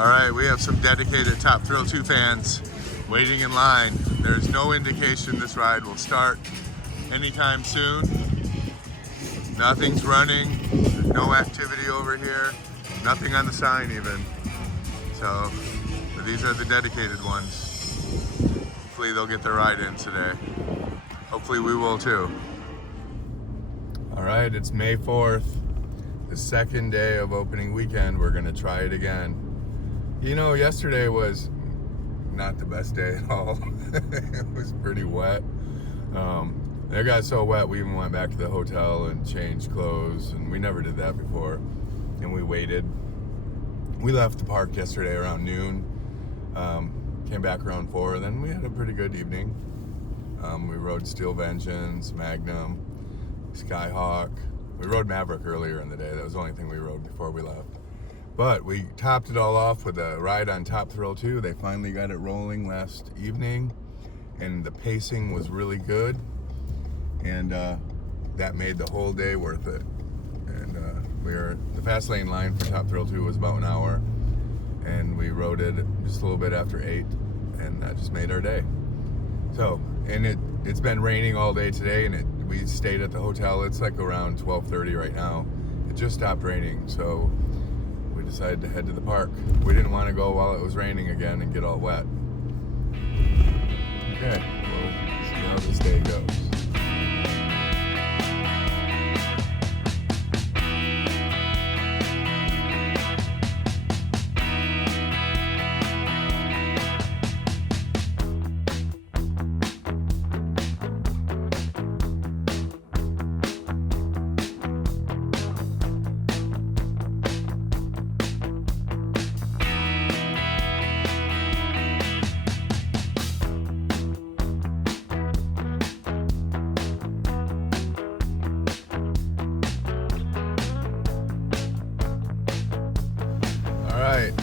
All right, we have some dedicated Top Thrill 2 fans waiting in line. There's no indication this ride will start anytime soon. Nothing's running, there's no activity over here, nothing on the sign even. So these are the dedicated ones. Hopefully they'll get their ride in today. Hopefully we will too. All right, it's May 4th, the second day of opening weekend. We're gonna try it again. You know, yesterday was not the best day at all. It was pretty wet. It got so wet we even went back to the hotel and changed clothes, and we never did that before. And we waited. We left the park yesterday around noon, came back around 4, then we had a pretty good evening. We rode Steel Vengeance, Magnum, Skyhawk. We rode Maverick earlier in the day. That was the only thing we rode before we left. But we topped it all off with a ride on Top Thrill 2. They finally got it rolling last evening, and the pacing was really good, and that made the whole day worth it. And the Fastlane line for Top Thrill 2 was about an hour, and we rode it just a little bit after 8, and that just made our day. So, and it's been raining all day today, and we stayed at the hotel. It's like around 12:30 right now. It just stopped raining, so we decided to head to the park. We didn't want to go while it was raining again and get all wet. Okay, we'll see how this day goes.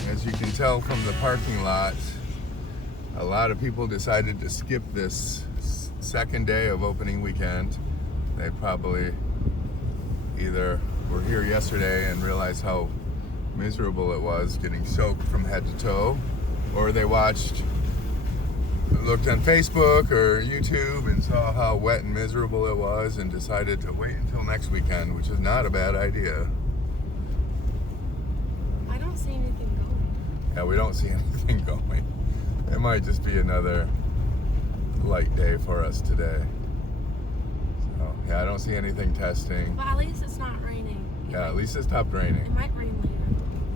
As you can tell from the parking lot, a lot of people decided to skip this second day of opening weekend. They probably either were here yesterday and realized how miserable it was, getting soaked from head to toe, or they looked on Facebook or YouTube and saw how wet and miserable it was and decided to wait until next weekend, which is not a bad idea. I don't see anything going. Yeah, we don't see anything going. It might just be another light day for us today. So, yeah, I don't see anything testing. But at least it's not raining. Yeah, at least it stopped raining. It might rain later.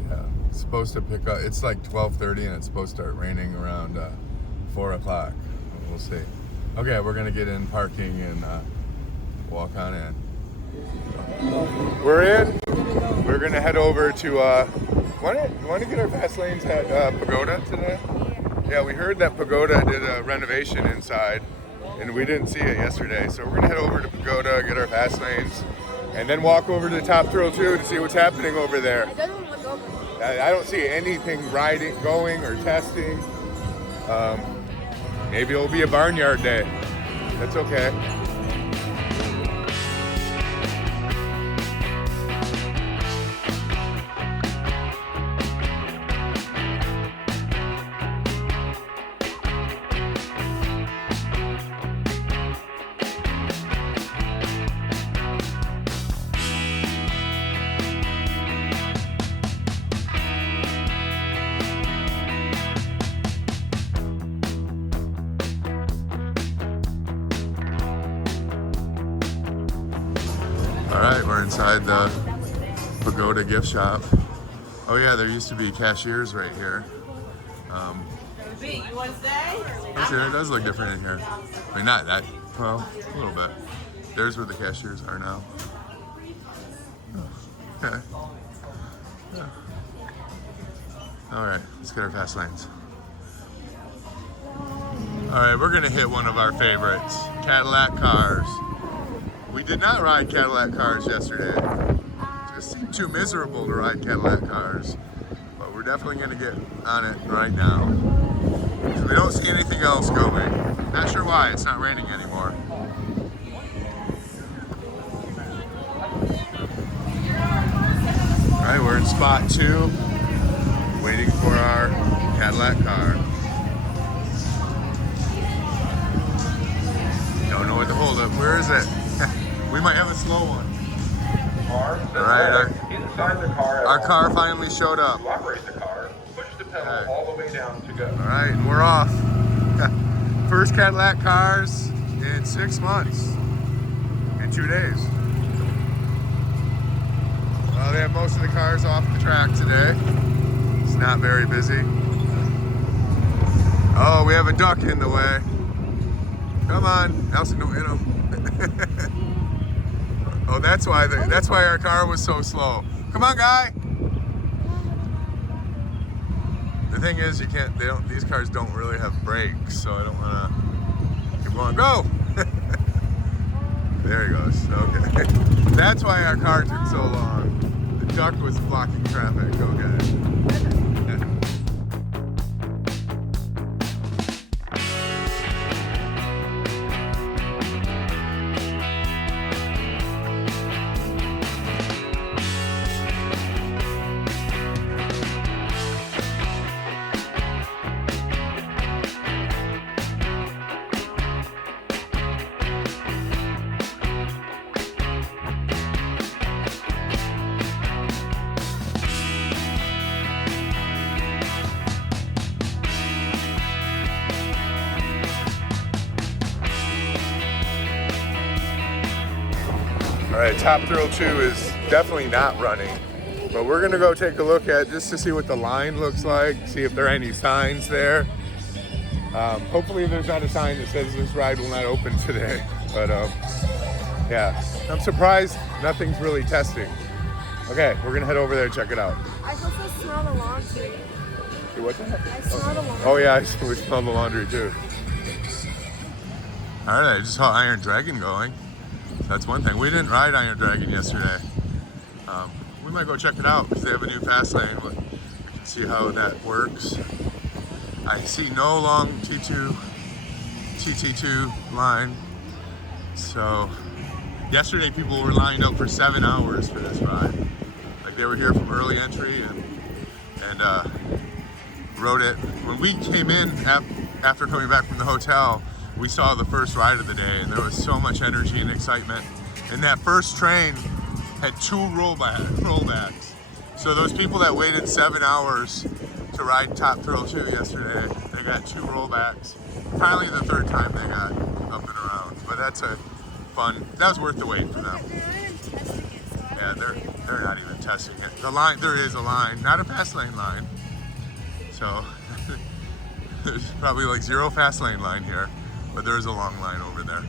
Yeah, it's supposed to pick up. It's like 12:30 and it's supposed to start raining around 4 o'clock. We'll see. Okay, we're gonna get in parking and walk on in. We're in. We're gonna head over to want to get our fast lanes at Pagoda today? Yeah, we heard that Pagoda did a renovation inside, and we didn't see it yesterday. So we're gonna head over to Pagoda, get our fast lanes, and then walk over to Top Thrill 2 to see what's happening over there. It doesn't look over. I don't see anything going or testing. Maybe it'll be a Barnyard day. That's okay. All right, we're inside the Pagoda gift shop. Oh yeah, there used to be cashiers right here. You want to stay? Actually, it does look different in here. I mean, not that, well, a little bit. There's where the cashiers are now. Oh, okay. Yeah. All right, let's get our fast lanes. All right, we're gonna hit one of our favorites, Cadillac Cars. We did not ride Cadillac Cars yesterday. It just seemed too miserable to ride Cadillac Cars. But we're definitely gonna get on it right now. We don't see anything else going. Not sure why, it's not raining anymore. All right, we're in spot 2, waiting for our Cadillac car. Don't know what to hold up. Where is it? We might have a slow one. Alright, inside the car. our car finally showed up. To operate the car, push the pedal all the way down to go. Alright, we're off. First Cadillac Cars in 6 months. In 2 days. Well, they have most of the cars off the track today. It's not very busy. Oh, we have a duck in the way. Come on, Nelson, don't hit him. Oh, that's why our car was so slow. Come on, guy. The thing is, these cars don't really have brakes, so I don't want to keep going. Go. There he goes. Okay. That's why our car took so long. The duck was blocking traffic. Go get it. All right, Top Thrill 2 is definitely not running, but we're gonna go take a look at just to see what the line looks like, see if there are any signs there. Hopefully there's not a sign that says this ride will not open today, but yeah, I'm surprised nothing's really testing. Okay, we're gonna head over there and check it out. I also smell the laundry. See what the heck? I smell the laundry. Oh yeah, we smell the laundry too. All right, I just saw Iron Dragon going. That's one thing. We didn't ride Iron Dragon yesterday. We might go check it out because they have a new Fastlane. We can see how that works. I see no long TT2 line. So yesterday people were lined up for 7 hours for this ride. Like they were here from early entry and rode it. When we came in after coming back from the hotel, we saw the first ride of the day, and there was so much energy and excitement. And that first train had 2 rollbacks. So those people that waited 7 hours to ride Top Thrill 2 yesterday, they got 2 rollbacks. Finally, the 3rd time they got up and around. But that's a fun. That was worth the wait for them. Yeah, they're not even testing it. The line, there is a line, not a fast lane line. So there's probably like 0 fast lane line here. But there's a long line over there.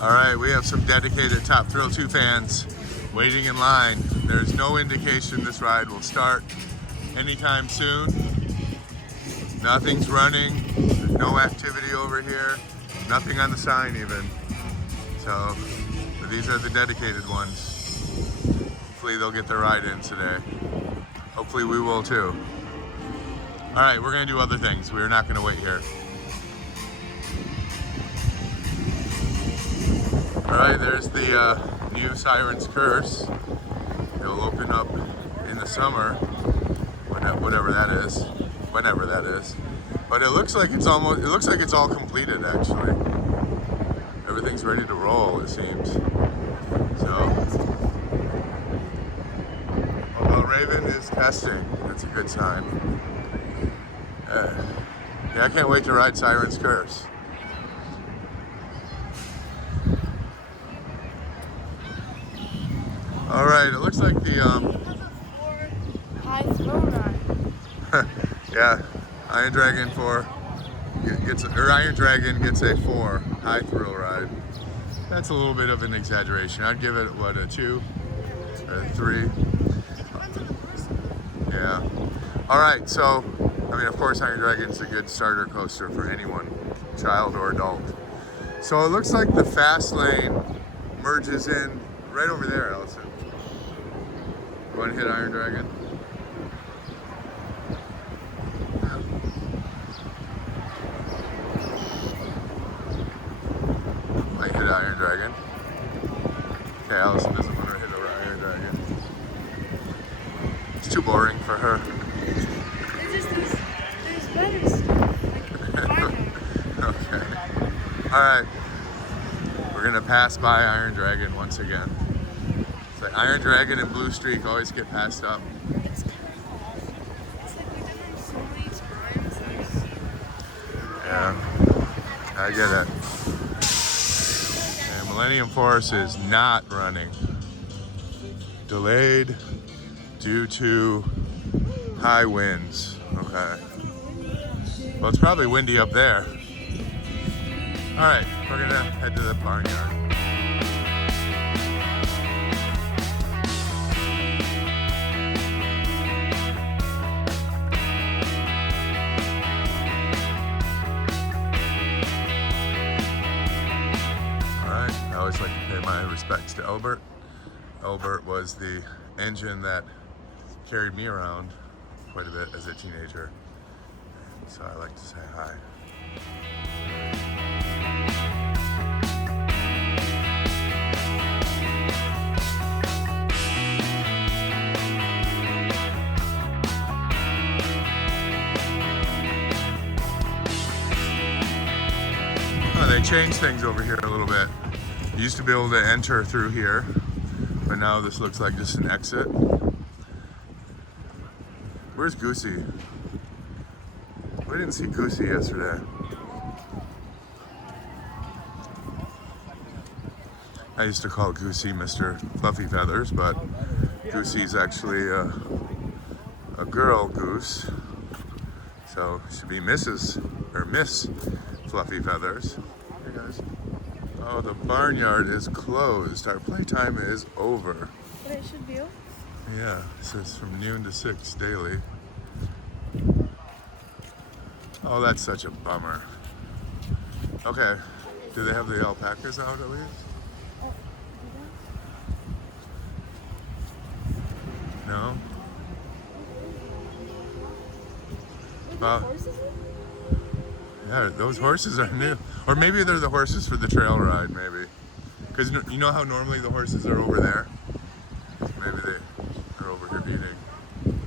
All right, we have some dedicated Top Thrill 2 fans waiting in line. There's no indication this ride will start anytime soon. Nothing's running. There's no activity over here. Nothing on the sign even. So these are the dedicated ones. Hopefully they'll get their ride in today. Hopefully we will too. All right, we're gonna do other things. We're not gonna wait here. All right, there's the new Siren's Curse. It'll open up in the summer, whatever that is, whenever that is. But it looks like it's all completed actually. Everything's ready to roll, it seems. So, Valravn is testing. That's a good sign. Yeah, I can't wait to ride Siren's Curse. All right, it looks like the High throw ride. yeah, Iron Dragon gets a 4 high thrill ride. That's a little bit of an exaggeration. I'd give it what, a 2 or a 3. Yeah. All right, so I mean, of course, Iron Dragon's a good starter coaster for anyone, child or adult. So it looks like the fast lane merges in right over there, Allison. You want to hit Iron Dragon? Might hit Iron Dragon. Okay, Allison doesn't want to hit Iron Dragon. It's too boring for her. All right, we're gonna pass by Iron Dragon once again. It's like Iron Dragon and BlueStreak always get passed up. It's kind of off. It's like we've done them so many times. Yeah, I get it. And Millennium Force is not running. Delayed due to high winds. Okay. Well, it's probably windy up there. All right, we're gonna head to the barnyard. All right, I always like to pay my respects to Albert. Albert was the engine that carried me around quite a bit as a teenager. So I like to say hi. Oh, they changed things over here a little bit. You used to be able to enter through here, but now this looks like just an exit. Where's Goosey? We didn't see Goosey yesterday. I used to call Goosey Mr. Fluffy Feathers, but Goosey's actually a girl goose. So it should be Mrs. or Miss Fluffy Feathers. Hey guys. Oh, the barnyard is closed. Our playtime is over. But it should be open. Yeah, it says from noon to 6 daily. Oh, that's such a bummer. Okay, do they have the alpacas out at least? No? Well, yeah, those horses are new. Or maybe they're the horses for the trail ride, maybe. Because you know how normally the horses are over there? Maybe they are over here eating.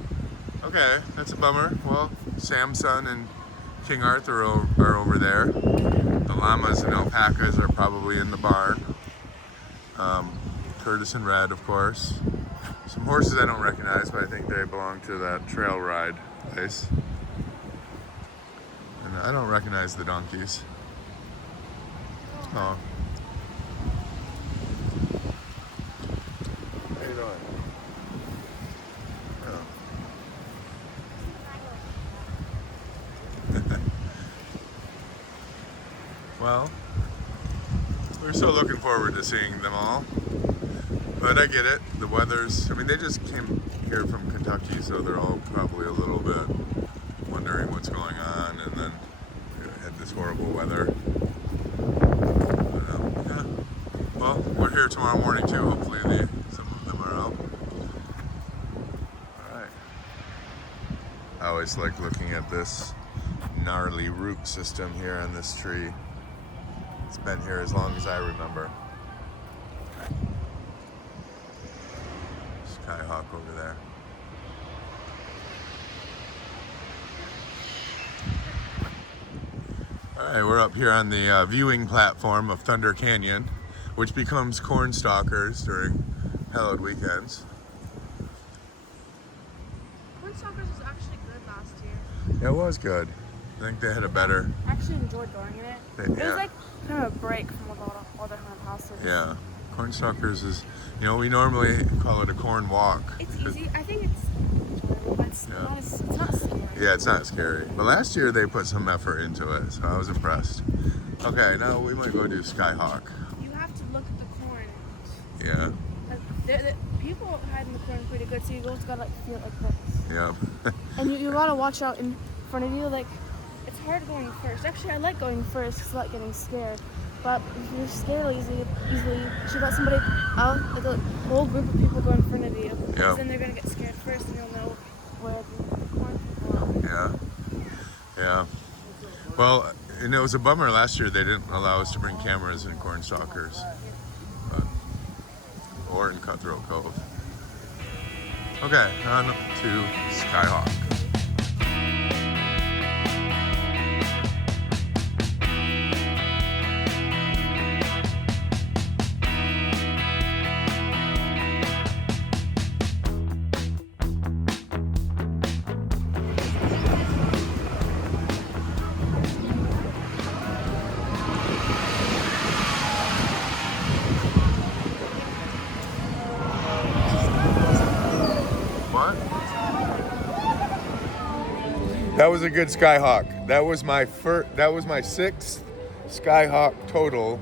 Okay, that's a bummer. Well, Samson and King Arthur are over there. The llamas and alpacas are probably in the barn. Curtis and Red, of course. Some horses I don't recognize, but I think they belong to that trail ride place. And I don't recognize the donkeys. Oh. How you doing? Oh. Well, we're so looking forward to seeing them all. But I get it. The weather's, I mean, they just came here from Kentucky, so they're all probably a little bit wondering what's going on, and then we had this horrible weather. But, yeah. Well, we're here tomorrow morning too. Hopefully some of them are out. All right. I always like looking at this gnarly root system here on this tree. It's been here as long as I remember. Skyhawk over there. All right, we're up here on the viewing platform of Thunder Canyon, which becomes Cornstalkers during hallowed weekends. Windseeker was actually good last year. Yeah, it was good. I think they had a better. I actually enjoyed going in it. It Yeah. was like kind of a break from all the other haunted houses. Yeah, Cornstalkers is, you know, we normally call it a corn walk. It's easy. I think it's enjoyable, but it's Yeah. not it's not scary. Yeah, it's not scary. But last year they put some effort into it, so I was impressed. Okay, now we might go do Skyhawk. You have to look at the corn. Yeah, The people hide in the corn pretty good, so you just gotta like feel it like this. yeah. And you gotta watch out in front of you. Like, it's hard going first. Actually, I like going first because I like getting scared. But if you're scared easily, you should let somebody out, like a whole group of people go in front of you. Yeah. Because then they're gonna get scared first, and you'll know where the corn people are. Yeah, yeah. Well, and it was a bummer last year they didn't allow us to bring cameras in Cornstalkers, or in Cutthroat Cove. Okay, on to Skyhawk. That was a good Skyhawk. That was my sixth Skyhawk total,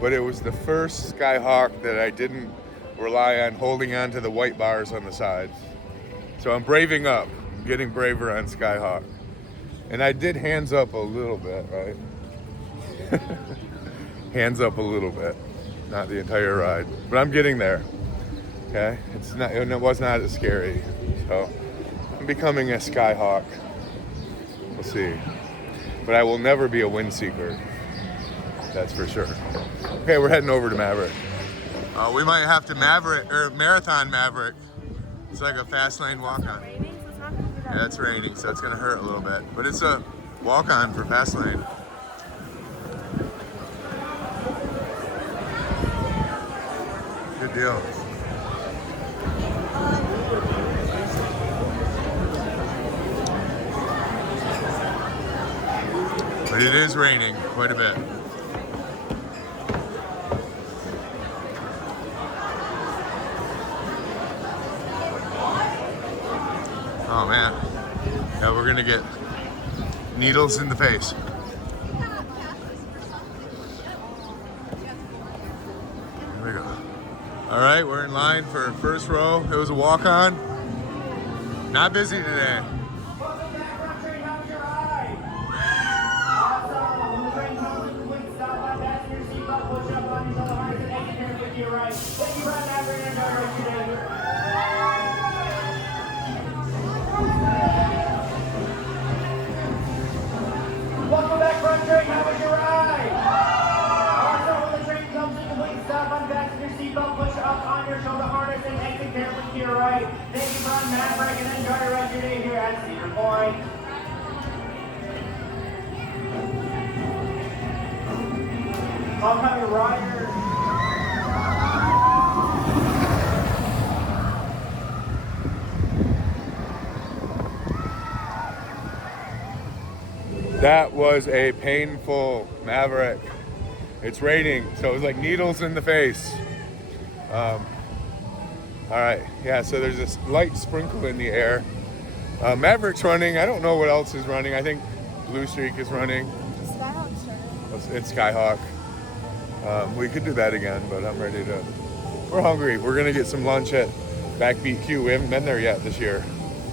but it was the first Skyhawk that I didn't rely on holding on to the white bars on the sides. So I'm braving up. I'm getting braver on Skyhawk. And I did hands up a little bit, right? Hands up a little bit. Not the entire ride, but I'm getting there. Okay? It was not as scary. So I'm becoming a Skyhawk. We'll see. But I will never be a Windseeker. That's for sure. Okay, we're heading over to Maverick. We might have to marathon Maverick. It's like a Fastlane walk-on. Yeah, it's raining, so it's gonna hurt a little bit. But it's a walk-on for Fastlane. Good deal. But it is raining quite a bit. Oh man. Yeah, we're gonna get needles in the face. Here we go. All right, we're in line for first row. It was a walk-on. Not busy today. Welcome back, front train. How was your ride? Also, when the train comes to a complete stop, unfasten your seatbelt, push up on your shoulder harness, and exit carefully to your right. Thank you for Maverick, and enjoy the rest of your day here at Cedar Point. Oncoming riders. That was a painful Maverick. It's raining, so it was like needles in the face. All right, yeah, so there's this light sprinkle in the air. Maverick's running. I don't know what else is running. I think BlueStreak is running. Skyhawk's running. It's Skyhawk. We could do that again, but I'm ready to. We're hungry. We're gonna get some lunch at BackBeat Que. We haven't been there yet this year.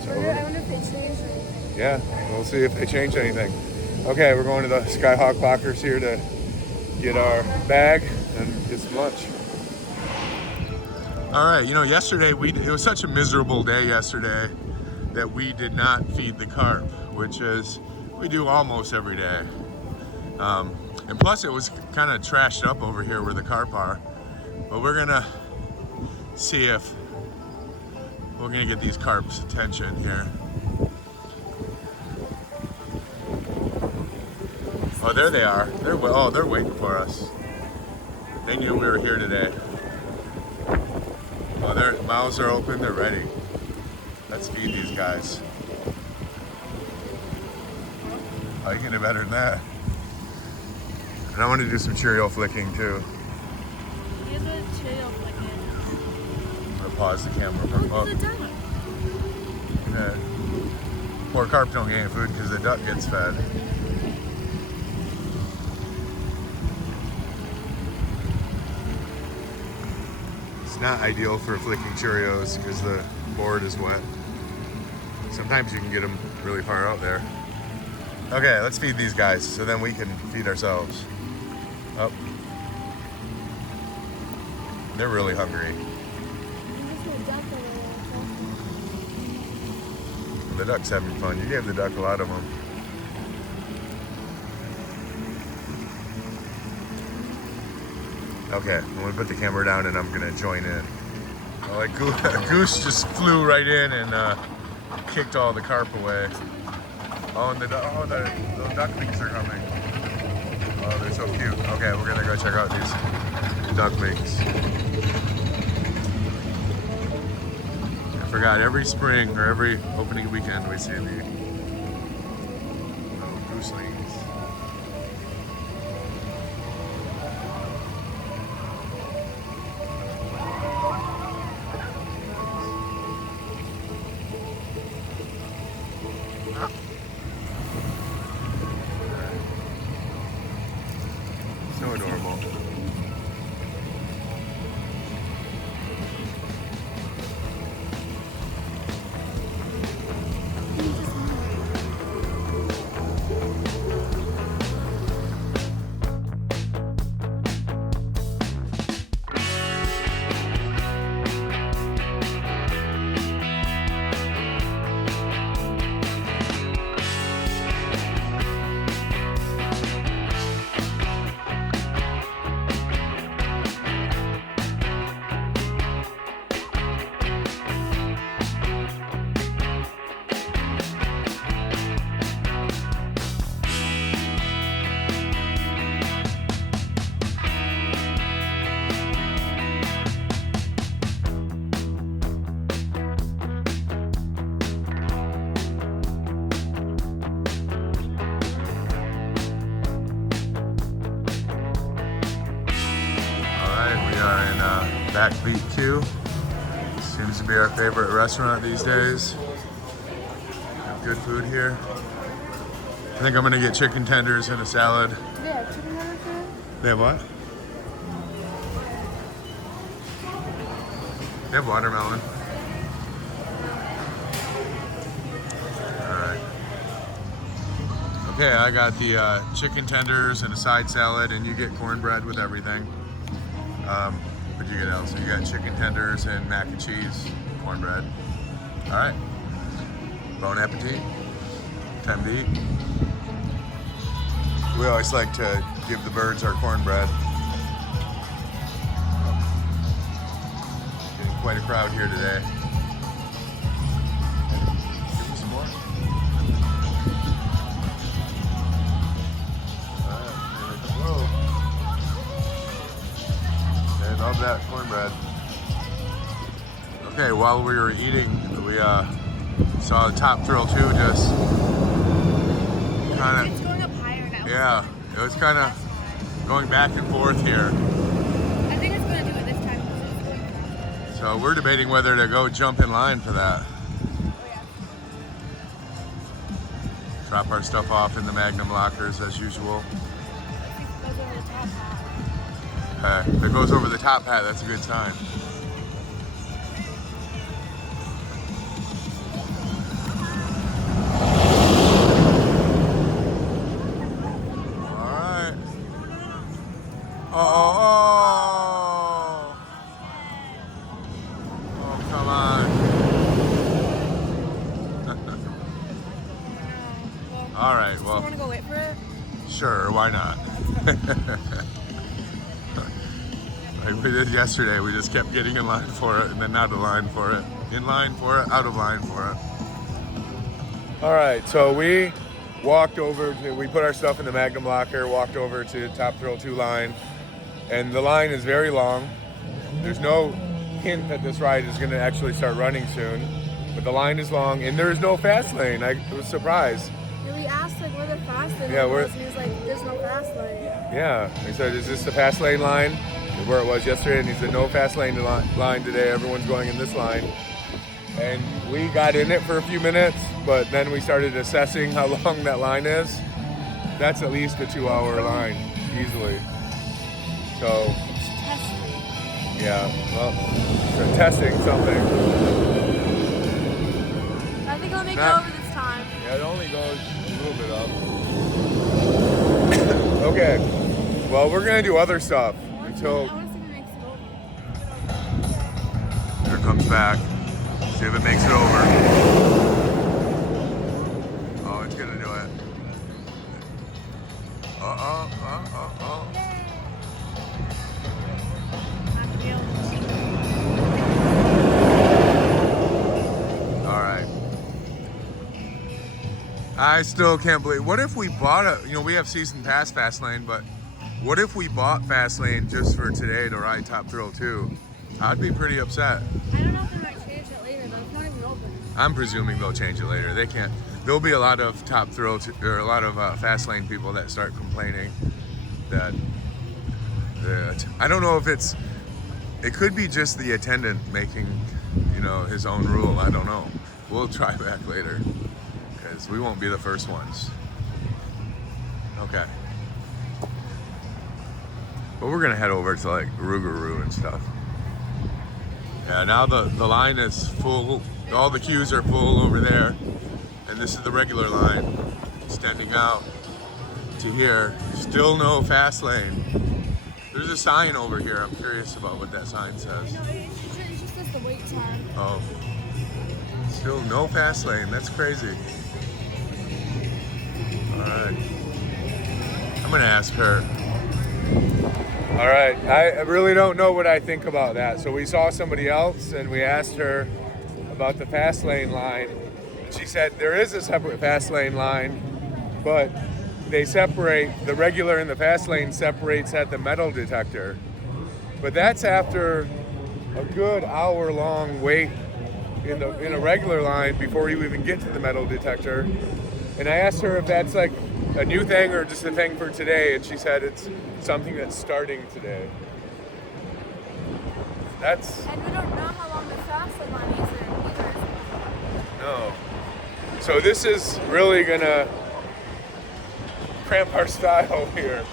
So I wonder if they changed anything. yeah, we'll see if they change anything. Okay, we're going to the Skyhawk lockers here to get our bag and get some lunch. All right, yesterday it was such a miserable day yesterday that we did not feed the carp, which is we do almost every day. And plus it was kind of trashed up over here where the carp are. But we're gonna see if we're gonna get these carp's attention here. Oh, there they are. They're waiting for us. They knew we were here today. Oh, their mouths are open. They're ready. Let's feed these guys. Oh, you can do better than that. And I want to do some Cheerio flicking too. Here's a Cheerio flicking. I'm gonna pause the camera for Oh, there's a duck. yeah. Poor carp don't get any food because the duck gets fed. It's not ideal for flicking Cheerios because the board is wet. Sometimes you can get them really far out there. Okay, let's feed these guys so then we can feed ourselves. Oh. They're really hungry. The duck's having fun. You gave the duck a lot of them. Okay, I'm gonna put the camera down and I'm gonna join in. Oh, like a goose just flew right in and kicked all the carp away. Oh, and the ducklings are coming. Oh, they're so cute. Okay, we're gonna go check out these ducklings. I forgot, every spring or every opening weekend we see the little gooselings. BackBeat Que. Seems to be our favorite restaurant these days. Have good food here. I think I'm gonna get chicken tenders and a salad. Do they have chicken tenders here? They have what? They have watermelon. Alright. Okay, I got the chicken tenders and a side salad, and you get cornbread with everything. What'd you get else? You got chicken tenders and mac and cheese, cornbread. Alright. Bon appetit. Time to eat. We always like to give the birds our cornbread. Getting quite a crowd here today. Give me some more. Whoa. I love that cornbread. Okay, while we were eating, we saw Top Thrill 2 just kind It's of, going up higher now. yeah, it was kind of going back and forth here. I think it's going to do it this time because it's going faster. So we're debating whether to go jump in line for that. Oh, yeah. Drop our stuff off in the Magnum lockers as usual. It goes over the top hat. If it goes over the top hat, that's a good sign. Alright. Oh, come on. Alright, Do you well, want to go wait for it? sure, why not? Like we did yesterday, we just kept getting in line for it and then out of line for it. In line for it, out of line for it. All right, so we walked over, we put our stuff in the Magnum locker, walked over to Top Thrill 2 line, and the line is very long. There's no hint that this ride is gonna actually start running soon, but the line is long and there is no fast lane. I was surprised. Yeah, we asked like where the fast lane Yeah, was, and he was like, "There's no fast lane." Yeah, he said, is this the fast lane line? Where it was yesterday, and he said, no fast lane line today, everyone's going in this line. And we got in it for a few minutes, but then we started assessing how long that line is. That's at least a 2-hour line, easily. So, yeah, well, they're testing something. I think I'll make Not- it over this time. Yeah, it only goes a little bit up. Okay, well, we're gonna do other stuff until I want to see if it makes it over. here it comes back. See if it makes it over. Oh, it's gonna do it. All right. I still can't believe. What if we bought a? You know, we have season pass Fastlane, but what if we bought Fastlane just for today to ride Top Thrill 2? I'd be pretty upset. I don't know if they might change it later though. It's not even open. I'm presuming they'll change it later. They can't. There'll be a lot of Top Thrill or a lot of Fastlane people that start complaining that I don't know if it's. It could be just the attendant making, you know, his own rule. I don't know. We'll try back later because we won't be the first ones. Okay. But we're gonna head over to like Rougarou and stuff. Yeah, now the line is full. All the queues are full over there. And this is the regular line extending out to here. Still no fast lane. There's a sign over here. I'm curious about what that sign says. No, it just says the wait time. Oh. Still no fast lane. That's crazy. Alright. I'm gonna ask her. Alright, I really don't know what I think about that. So we saw somebody else and we asked her about the fast lane line. She said there is a separate fast lane line, but they separate, the regular and the fast lane separates at the metal detector. But that's after a good hour-long wait in a regular line before you even get to the metal detector. And I asked her if that's like a new thing or just a thing for today, and she said it's something that's starting today. That's And we don't know how long the Fastlane line is either. no. So this is really gonna cramp our style here,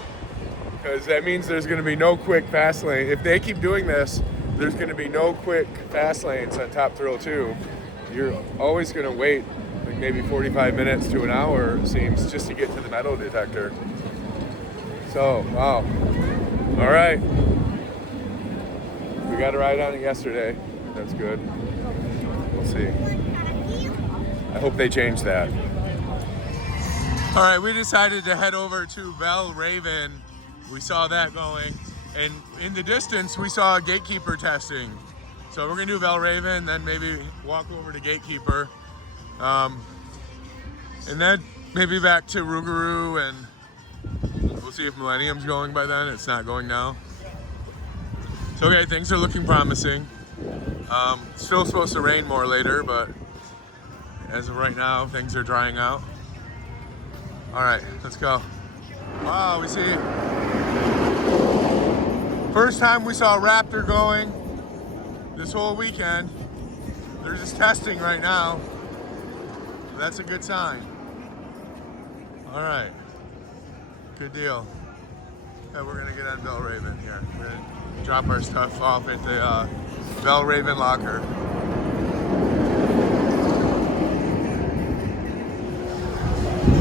because that means there's gonna be no quick fast lane. If they keep doing this, there's gonna be no quick fast lanes on Top Thrill 2. You're always gonna wait like maybe 45 minutes to an hour, it seems, just to get to the metal detector. So, wow. All right. We got a ride on it yesterday. That's good. We'll see. I hope they change that. All right, we decided to head over to Valravn. We saw that going. And in the distance, we saw Gatekeeper testing. So we're gonna do Valravn, then maybe walk over to Gatekeeper. And then maybe back to Rougarou, and we'll see if Millennium's going by then. It's not going now. So okay, things are looking promising. Still supposed to rain more later, but as of right now, things are drying out. All right, let's go. Wow, we see. First time we saw a Raptor going this whole weekend. They're just testing right now. That's a good sign. All right, good deal. Yeah, we're gonna get on Valravn here. We're gonna drop our stuff off at the Valravn locker.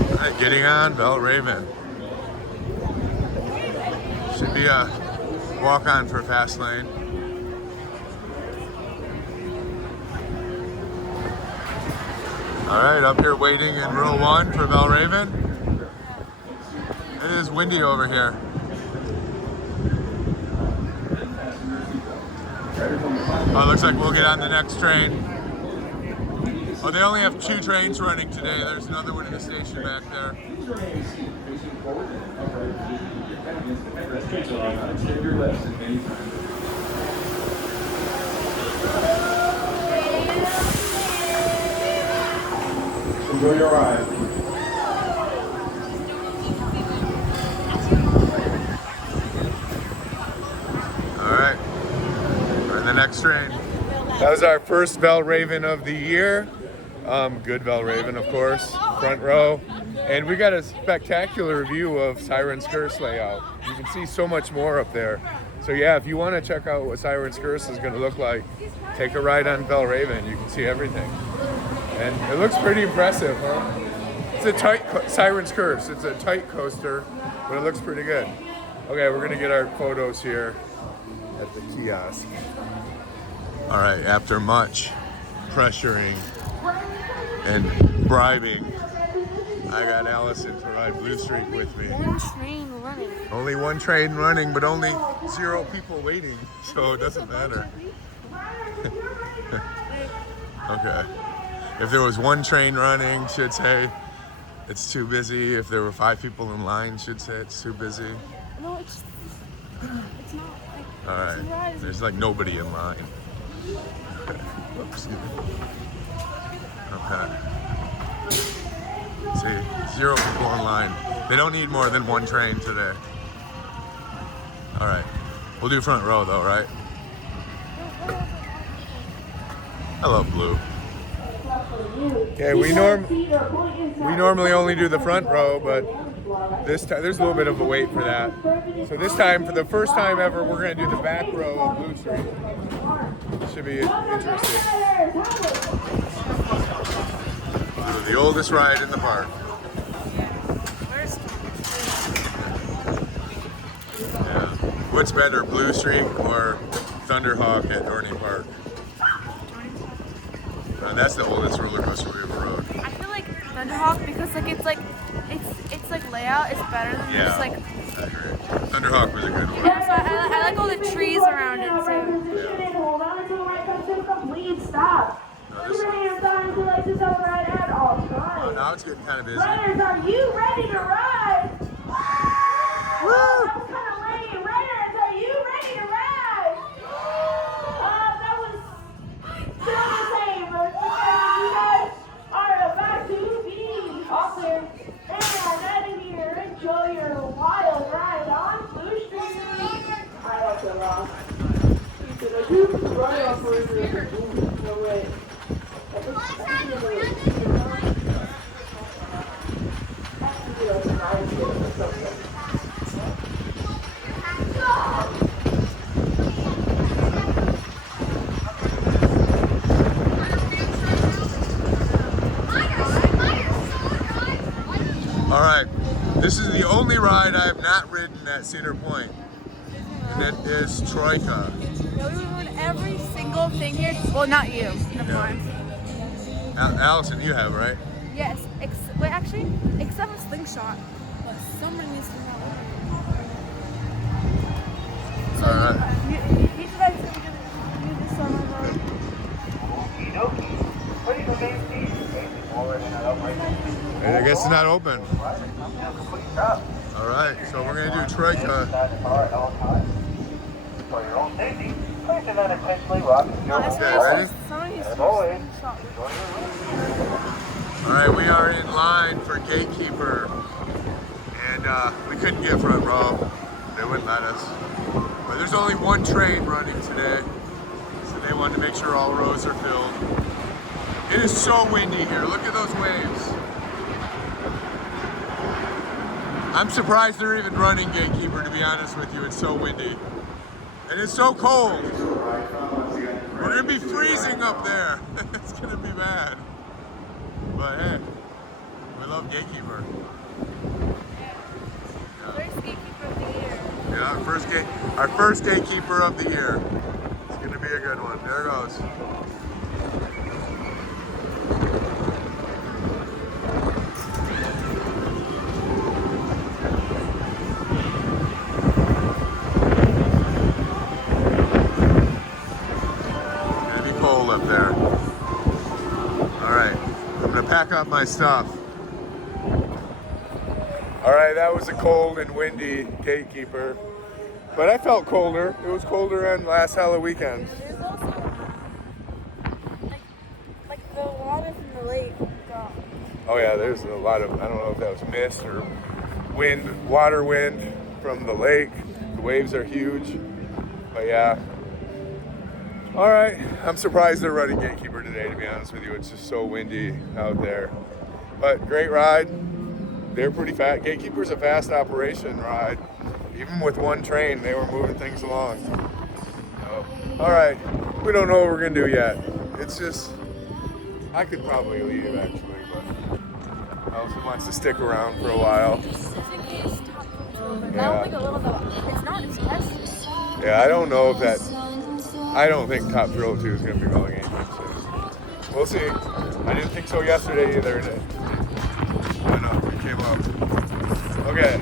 All right, getting on Valravn. Should be a walk on for Fastlane. All right, up here waiting in row 1 for Valravn. It is windy over here. Oh, looks like we'll get on the next train. Oh, they only have 2 trains running today. There's another one in the station back there. Enjoy your ride. All right, we're in the next train. That was our first Valravn of the year. Good Valravn, of course, front row. And we got a spectacular view of Siren's Curse layout. You can see so much more up there. So yeah, if you want to check out what Siren's Curse is going to look like, take a ride on Valravn. You can see everything. And it looks pretty impressive, huh? It's a tight Siren's Curse. It's a tight coaster, but it looks pretty good. Okay, we're going to get our photos here at the kiosk. All right, after much pressuring and bribing, I got Allison to ride BlueStreak with me. One train running. Only one train running, but only 0 people waiting, so it doesn't matter. Okay. If there was 1 train running, should say it's too busy. If there were 5 people in line, should say it's too busy. No, it's not like. All right. There's like nobody in line. Oops. Okay. See, 0 people in line. They don't need more than 1 train today. All right. We'll do front row though, right? I love blue. Okay, we normally only do the front row, but this time there's a little bit of a wait for that. So this time, for the first time ever, we're gonna do the back row of BlueStreak. Should be interesting. The oldest ride in the park. Yeah. What's better, BlueStreak or Thunderhawk at Dorney Park? That's the oldest roller coaster we ever rode. I feel like Thunderhawk, because it's like layout is better than just like. I agree. Thunderhawk was a good one. Also, I like all the trees around it too. Hold on until the ride comes to a complete stop. This Remain silent until exits override at all times. now it's getting kind of busy. Riders, are you ready to ride? Woo! That was kind of lame. Riders, are you ready to ride? That was still the same, but you guys are about to be awesome. And out of here, enjoy your wild ride on BlueStreak. I like the rock. All right, this is the only ride I have not ridden at Cedar Point, and it is Troika. Yeah, we rode every single thing here. Well, not you. Never mind. Allison, you have, right? Yes. Wait, actually, except for Slingshot. But somebody needs to know. So All right. you guys are going to do this summer road. And I guess it's not open. All right, so we're gonna do Troika. For your own safety, please do not intentionally rock your Okay, ready? All right, we are in line for Gatekeeper, and we couldn't get front row. They wouldn't let us. But there's only one train running today, so they wanted to make sure all rows are filled. It is so windy here. Look at those waves. I'm surprised they're even running Gatekeeper, to be honest with you. It's so windy. And it's so cold. We're gonna be freezing up there. It's gonna be bad. But hey, we love Gatekeeper. First Gatekeeper of the year. Yeah, our first Gatekeeper of the year. It's gonna be a good one. There it goes. Up there. All right, I'm gonna pack up my stuff. All right, that was a cold and windy Gatekeeper, but I felt colder. It was colder on last Halloween weekend. There's also like the water from the lake. Oh yeah, there's a lot of, I don't know if that was mist or wind, water wind from the lake. The waves are huge, but yeah. All right, I'm surprised they're running Gatekeeper today, to be honest with you. It's just so windy out there. But great ride. They're pretty fast. Gatekeeper's a fast operation ride. Even with one train, they were moving things along. So, all right, we don't know what we're gonna do yet. It's just, I could probably leave actually, but Allison wants to stick around for a while. Yeah. It's not expensive. Yeah, I don't know if that, I don't think Top Thrill 2 is going to be going anytime soon. We'll see. I didn't think so yesterday either. I don't know, it came up. Okay,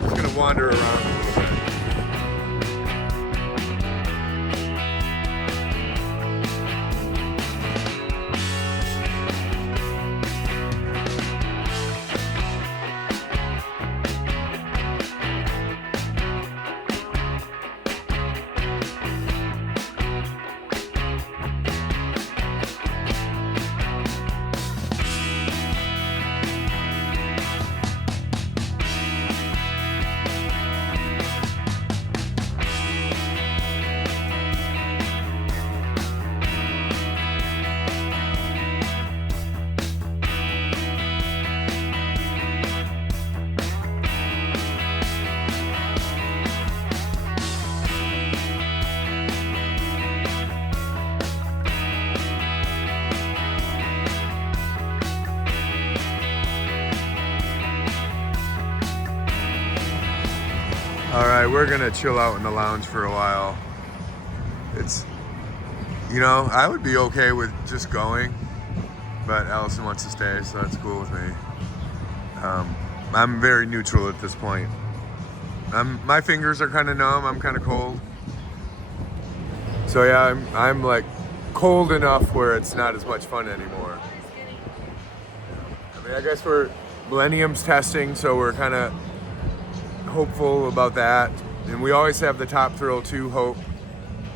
just going to wander around a little bit. All right, we're gonna chill out in the lounge for a while. It's, you know, I would be okay with just going, but Allison wants to stay, so that's cool with me. I'm very neutral at this point. My fingers are kind of numb, I'm kind of cold. So yeah, I'm like cold enough where it's not as much fun anymore. I mean, I guess we're Millennium's testing, so we're kind of hopeful about that. And we always have the Top Thrill 2 hope,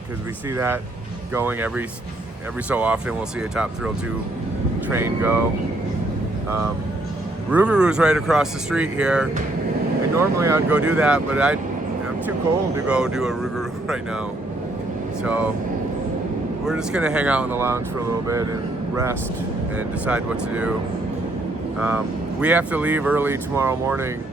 because we see that going every so often. We'll see a Top Thrill 2 train go. Rougarou's right across the street here, and normally I'd go do that, but I'm too cold to go do a Rougarou right now. So we're just gonna hang out in the lounge for a little bit and rest and decide what to do. We have to leave early tomorrow morning.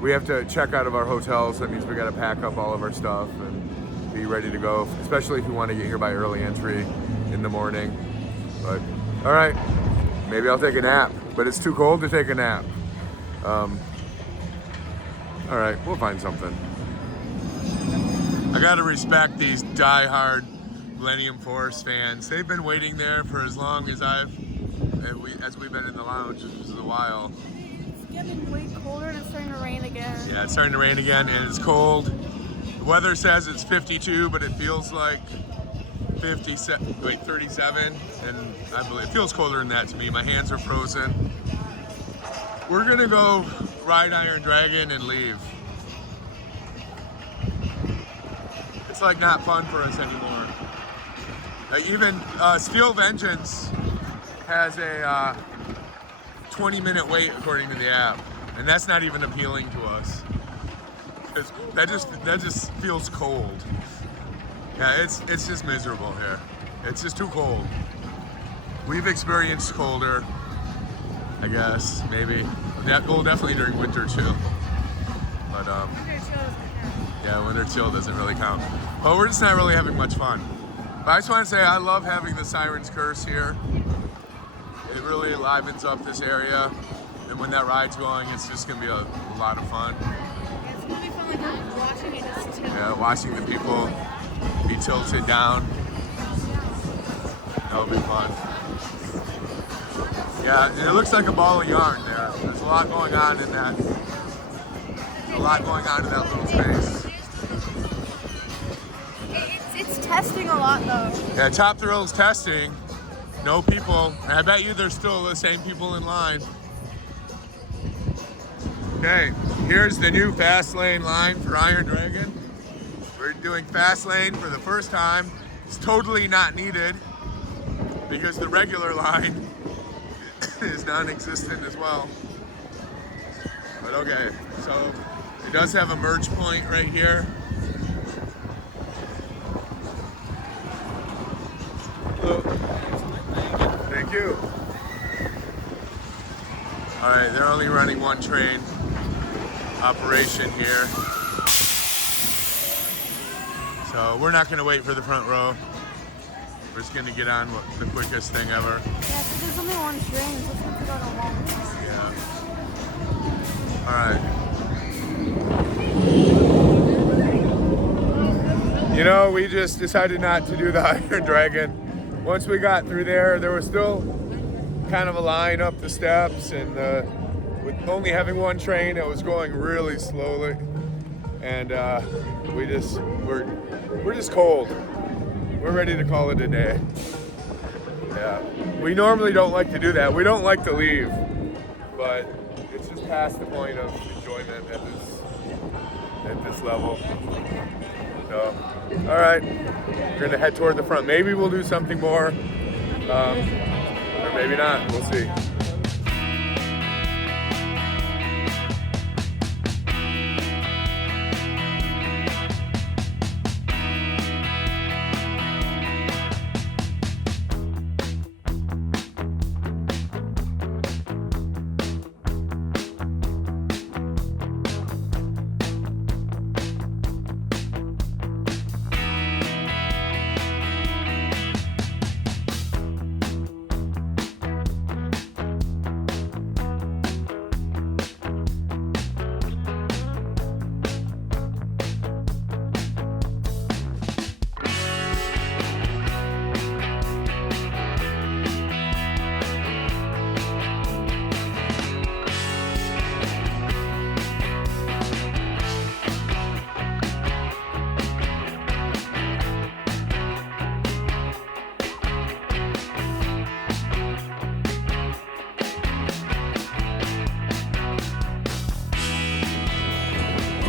We have to check out of our hotels. That means we got to pack up all of our stuff and be ready to go, especially if we want to get here by early entry in the morning. But all right, maybe I'll take a nap, but it's too cold to take a nap. All right, we'll find something. I gotta respect these die-hard Millennium Force fans. They've been waiting there for as long as we've been in the lounge, which is a while. It's getting way colder and it's starting to rain again. Yeah, it's starting to rain again and it's cold. The weather says it's 52, but it feels like 37, and I believe it feels colder than that to me. My hands are frozen. We're gonna go ride Iron Dragon and leave. It's like not fun for us anymore. Even Steel Vengeance has a 20-minute wait according to the app, and that's not even appealing to us. That just feels cold. Yeah, it's just miserable here. It's just too cold. We've experienced colder, I guess, maybe. Well, definitely during winter too. But yeah, winter chill doesn't really count. But we're just not really having much fun. But I just want to say I love having the Siren's Curse here. It really livens up this area. And when that ride's going, it's just going to be a lot of fun. Yeah, it's going to be fun like watching it just tilt. Yeah, watching the people be tilted down. That'll be fun. Yeah, and it looks like a ball of yarn there. There's a lot going on in that. There's a lot going on in that little space. It's testing a lot though. Yeah, Top Thrill's testing. No people. I bet you there's still the same people in line. Okay, here's the new Fastlane line for Iron Dragon. We're doing Fastlane for the first time. It's totally not needed because the regular line is non-existent as well. But okay, so it does have a merge point right here. Hello. Thank you. All right, they're only running one train operation here. So we're not gonna wait for the front row. We're just gonna get on the quickest thing ever. Yeah, because there's only one train, so it's going to go on a long time. Yeah. All right. You know, we just decided not to do the Iron Dragon. Once we got through there was still kind of a line up the steps, and with only having one train, it was going really slowly, and we're just cold. We're ready to call it a day. Yeah, we normally don't like to do that. We don't like to leave, but it's just past the point of enjoyment at this level. So, all right, we're gonna head toward the front. Maybe we'll do something more, or maybe not. We'll see.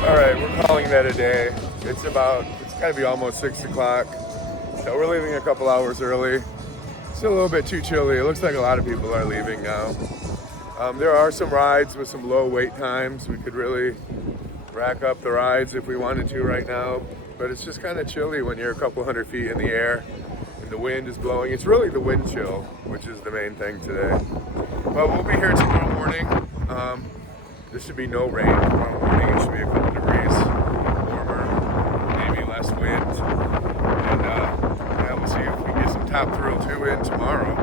All right, we're calling that a day. It's gotta be almost 6 o'clock. So we're leaving a couple hours early. It's a little bit too chilly. It looks like a lot of people are leaving now. There are some rides with some low wait times. We could really rack up the rides if we wanted to right now, but it's just kind of chilly when you're a couple hundred feet in the air and the wind is blowing. It's really the wind chill, which is the main thing today. But we'll be here tomorrow morning. There should be no rain tomorrow morning. It should be a couple degrees warmer, maybe less wind. And yeah, we'll see if we can get some Top Thrill 2 in tomorrow.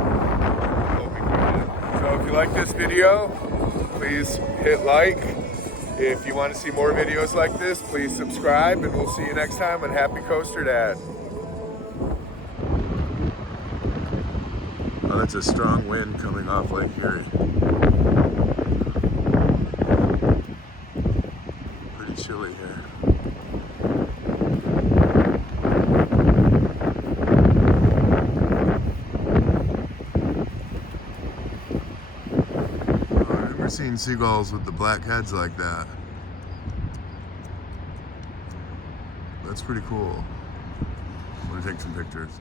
Hoping we can. So if you like this video, please hit like. If you want to see more videos like this, please subscribe, and we'll see you next time on Happy Coaster Dad. Oh, that's a strong wind coming off Lake Erie. Pretty chilly here. Oh, I've never seen seagulls with the black heads like that. That's pretty cool. I'm gonna take some pictures.